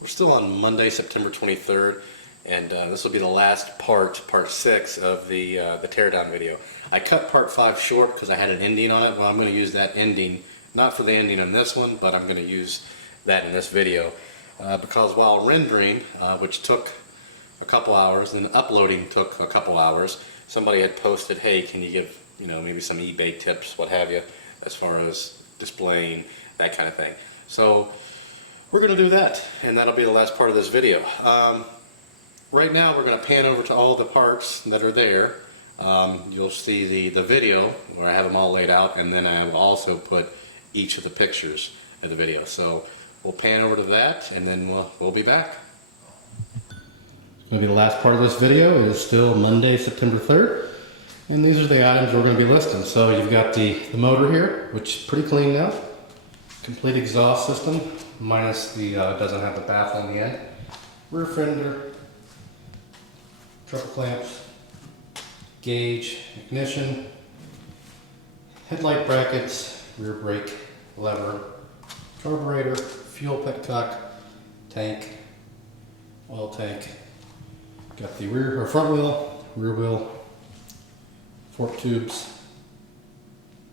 We're still on Monday, September 23rd, and this will be the last part 6 of the teardown video. I cut part 5 short because I had an ending on it. Well, I'm going to use that ending, not for the ending on this one, but I'm going to use that in this video. Because while rendering, which took a couple hours, and uploading took a couple hours, somebody had posted, hey, can you give, maybe some eBay tips, what have you, as far as displaying, that kind of thing. So we're going to do that, and that'll be the last part of this video. Right now we're going to pan over to all the parts that are there. You'll see the video where I have them all laid out, and then I will also put each of the pictures in the video. So we'll pan over to that, and then we'll be back. It's going to be the last part of this video. It is still Monday, September 3rd, and these are the items we're going to be listing. So you've got the motor here, which is pretty clean now. Complete exhaust system, minus the doesn't have the bath on the end. Rear fender, triple clamps, gauge, ignition, headlight brackets, rear brake lever, carburetor, fuel petcock, tank, oil tank. Got the rear or front wheel, rear wheel, fork tubes,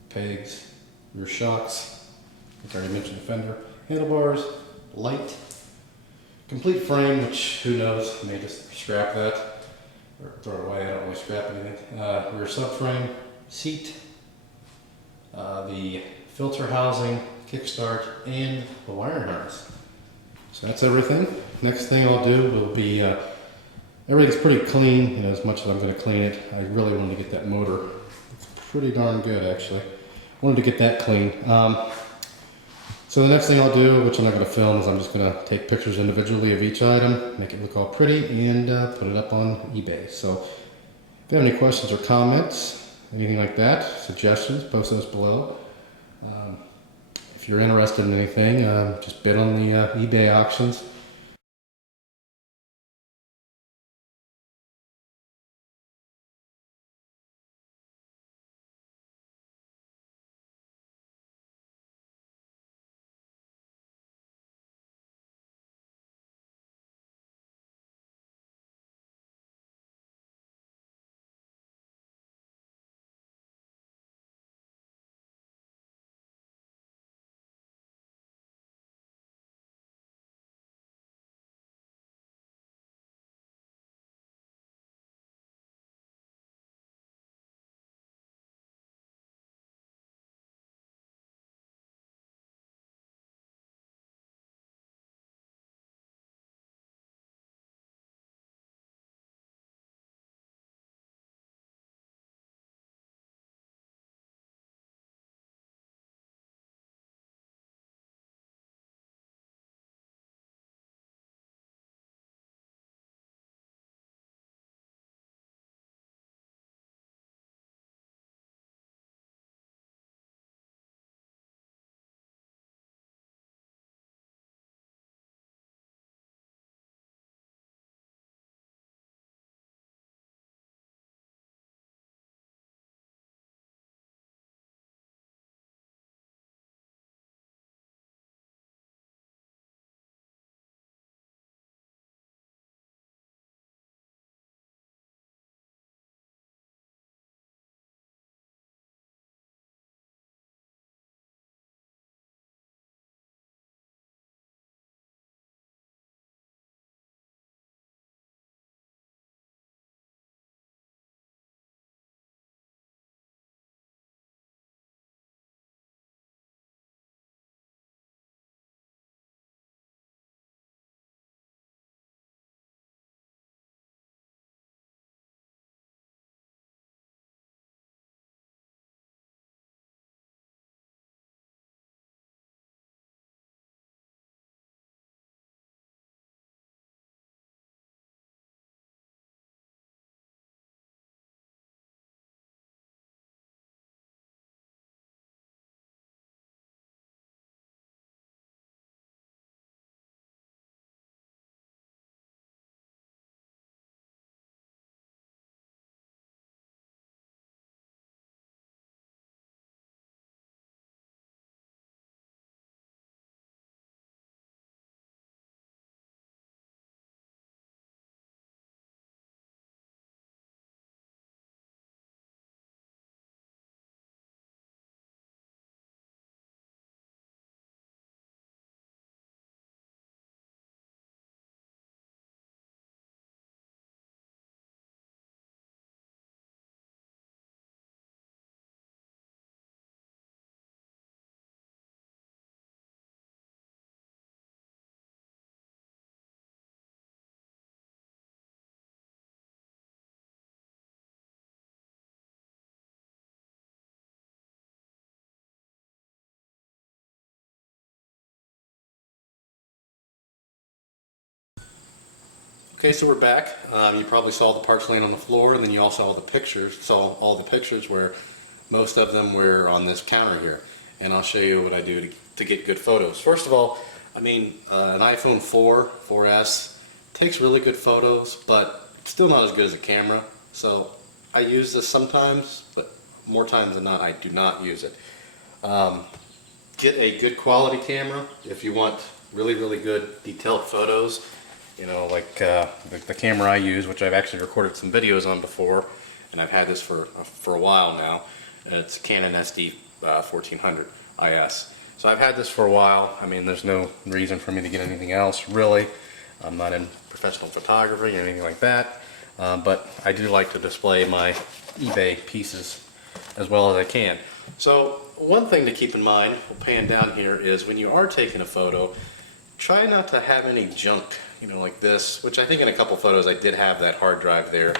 pegs, rear shocks. I already mentioned the fender, handlebars, light, complete frame, which who knows, I may just scrap that or throw it away. I don't really scrap anything. Rear subframe, seat, the filter housing, kickstart, and the wiring harness. So that's everything. Next thing I'll do will be, everything's pretty clean, as much as I'm going to clean it. I really wanted to get that motor. It's pretty darn good, actually. Wanted to get that clean. So the next thing I'll do, which I'm not going to film, is I'm just going to take pictures individually of each item, make it look all pretty, and put it up on eBay. So if you have any questions or comments, anything like that, suggestions, post those below. If you're interested in anything, just bid on the eBay auctions. Okay, so we're back. You probably saw the parts laying on the floor, and then you also saw all the pictures where most of them were on this counter here. And I'll show you what I do to get good photos. First of all, I mean, an iPhone 4S takes really good photos, but still not as good as a camera. So I use this sometimes, but more times than not, I do not use it. Get a good quality camera if you want really, really good detailed photos. You know, like the camera I use, which I've actually recorded some videos on before, and I've had this for a while now. It's a Canon SD 1400 IS. So I've had this for a while. I mean, there's no reason for me to get anything else, really. I'm not in professional photography or anything like that, but I do like to display my eBay pieces as well as I can. So one thing to keep in mind, we'll pan down here, is when you are taking a photo, try not to have any junk, you know, like this, which I think in a couple photos I did have that hard drive there.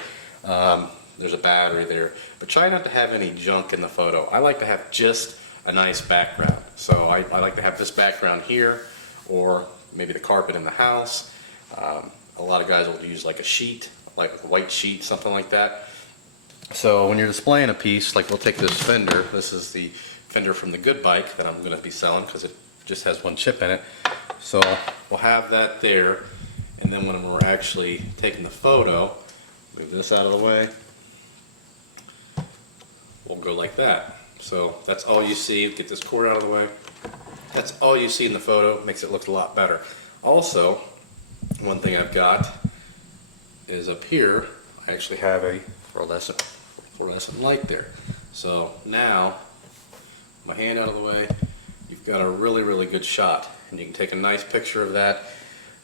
There's a battery there, but try not to have any junk in the photo. I like to have just a nice background. So I like to have this background here, or maybe the carpet in the house. A lot of guys will use like a sheet, like a white sheet, something like that. So when you're displaying a piece, like we'll take this fender. This is the fender from the Good Bike that I'm going to be selling because it just has one chip in it. So we'll have that there, and then when we're actually taking the photo, move this out of the way, we'll go like that. So that's all you see. Get this cord out of the way. That's all you see in the photo. Makes it look a lot better. Also, one thing I've got is up here, I actually have a fluorescent light there. So now, my hand out of the way, you've got a really, really good shot. And you can take a nice picture of that.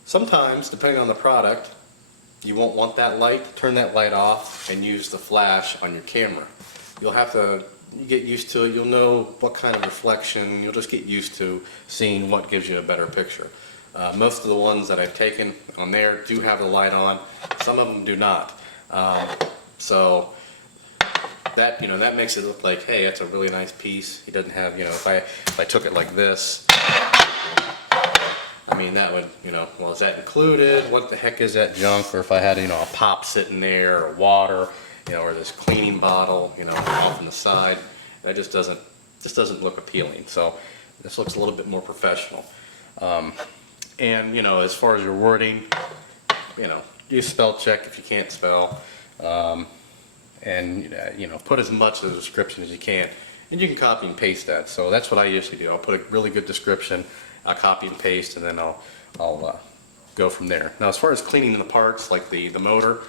Sometimes, depending on the product, you won't want that light. Turn that light off and use the flash on your camera. You'll have to get used to it. You'll know what kind of reflection. You'll just get used to seeing what gives you a better picture. Most of the ones that I've taken on there do have the light on. Some of them do not. So that, you know, that makes it look like, hey, that's a really nice piece. He doesn't have, you know, if I took it like this, I mean, that would, you know, well, is that included? What the heck is that junk? Or if I had, you know, a pop sitting there, or water, you know, or this cleaning bottle, you know, off on the side, that just doesn't look appealing. So this looks a little bit more professional. And, you know, as far as your wording, you know, use spell check if you can't spell. And, you know, put as much of the description as you can. And you can copy and paste that. So that's what I usually do. I'll put a really good description, I'll copy and paste, and then I'll go from there. Now, as far as cleaning the parts, like the motor,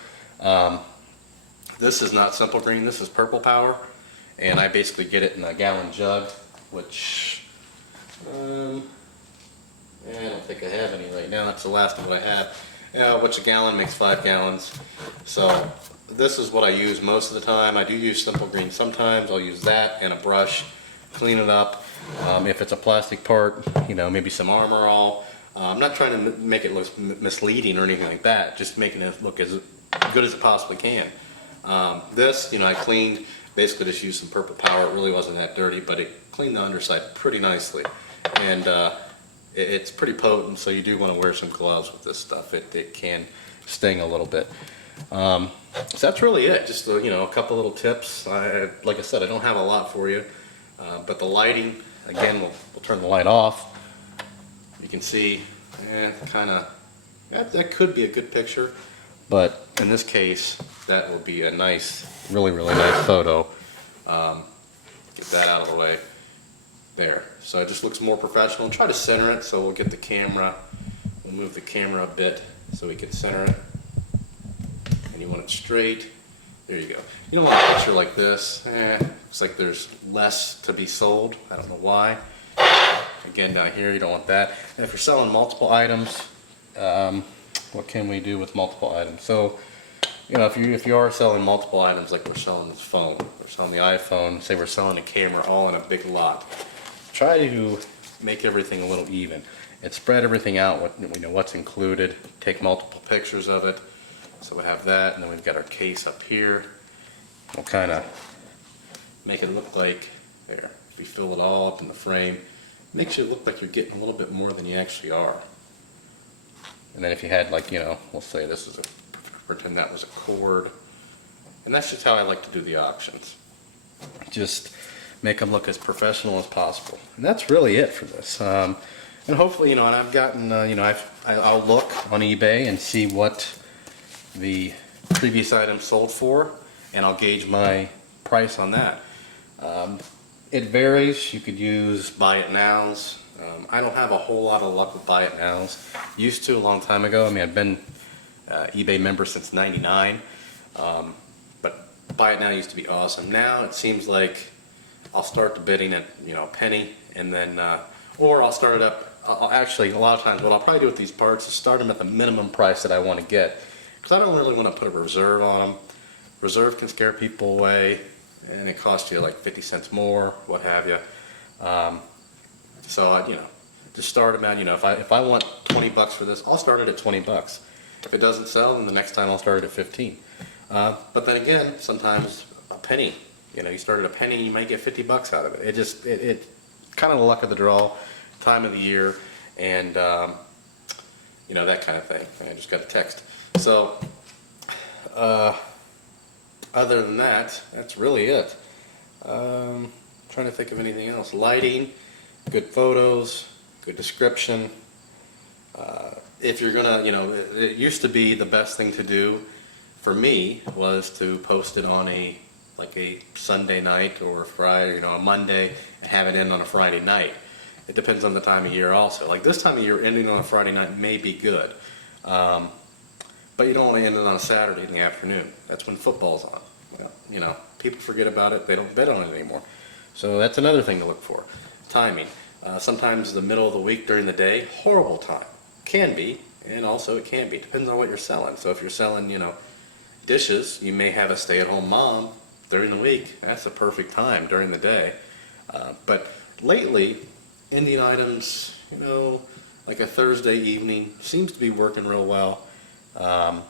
this is not Simple Green, this is Purple Power. And I basically get it in a gallon jug, which, I don't think I have any right now. That's the last of what I have. Which a gallon makes 5 gallons. So this is what I use most of the time. I do use Simple Green sometimes. I'll use that and a brush, clean it up. If it's a plastic part, you know, maybe some Armor All. I'm not trying to make it look misleading or anything like that. Just making it look as good as it possibly can. This, you know, I cleaned. Basically just used some Purple Power. It really wasn't that dirty, but it cleaned the underside pretty nicely. And it's pretty potent, so you do want to wear some gloves with this stuff. It can sting a little bit. So that's really it. Just you know, a couple little tips. Like I said, I don't have a lot for you, but the lighting, again, we'll turn the light off. You can see, kind of, that could be a good picture, but in this case, that will be a nice, really, really nice photo. Get that out of the way. There. So it just looks more professional. Try to center it, so we'll get the camera. We'll move the camera a bit so we can center it. And you want it straight. There you go. You don't want a picture like this. Looks like there's less to be sold. I don't know why. Again, down here, you don't want that. And if you're selling multiple items, what can we do with multiple items? So, you know, if you are selling multiple items, like we're selling this phone, we're selling the iPhone, say we're selling a camera, all in a big lot. Try to make everything a little even and spread everything out. You know, what's included. Take multiple pictures of it. So we have that, and then we've got our case up here. We'll kind of make it look like there. If we fill it all up in the frame, makes you look like you're getting a little bit more than you actually are. And then if you had, like, you know, we'll say this is a, pretend that was a cord. And that's just how I like to do the auctions. Just make them look as professional as possible. And that's really it for this. And hopefully, you know, and I've gotten, you know, I'll look on eBay and see what the previous item sold for, and I'll gauge my price on that. It varies. You could use buy it nows. I don't have a whole lot of luck with buy it nows. Used to a long time ago. I mean, I've been eBay member since '99, but buy it now used to be awesome. Now it seems like I'll start the bidding at, you know, a penny, and then or I'll start it up. Actually, a lot of times what I'll probably do with these parts is start them at the minimum price that I want to get, because I don't really want to put a reserve on them. Reserve can scare people away, and it costs you like 50 cents more, what have you. So I, you know, just start them out. You know, if I want 20 bucks for this, I'll start it at 20 bucks. If it doesn't sell, then the next time I'll start it at 15. But then again, sometimes a penny. You know, you start at a penny, you might get 50 bucks out of it. It kind of the luck of the draw, time of the year, and you know, that kind of thing. I just got a text. So other than that, that's really it. Trying to think of anything else. Lighting, good photos, good description. If you're gonna, you know, it used to be the best thing to do for me was to post it on a Sunday night or a Friday, you know, a Monday, and have it end on a Friday night. It depends on the time of year also. Like this time of year, ending on a Friday night may be good. But you don't want to end it on a Saturday in the afternoon. That's when football's on. Well, you know, people forget about it. They don't bet on it anymore. So that's another thing to look for. Timing. Sometimes the middle of the week during the day, horrible time. Can be, and also it can be. Depends on what you're selling. So if you're selling, you know, dishes, you may have a stay-at-home mom during the week. That's the perfect time during the day. But lately, Indian items, you know, like a Thursday evening, seems to be working real well.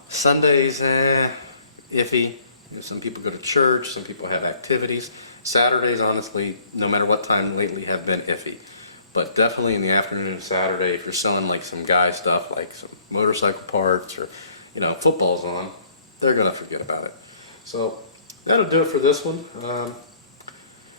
Sundays, iffy. You know, some people go to church, some people have activities. Saturdays, honestly, no matter what time lately, have been iffy. But definitely in the afternoon of Saturday, if you're selling like some guy stuff, like some motorcycle parts or, you know, football's on, they're going to forget about it. So that'll do it for this one.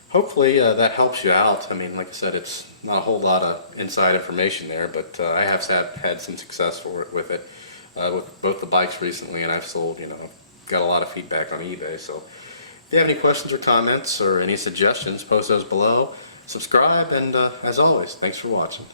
Hopefully that helps you out. I mean, like I said, it's not a whole lot of inside information there, but I have had some success with it, with both the bikes recently, and I've sold, you know, got a lot of feedback on eBay. So if you have any questions or comments or any suggestions, post those below. Subscribe, and as always, thanks for watching.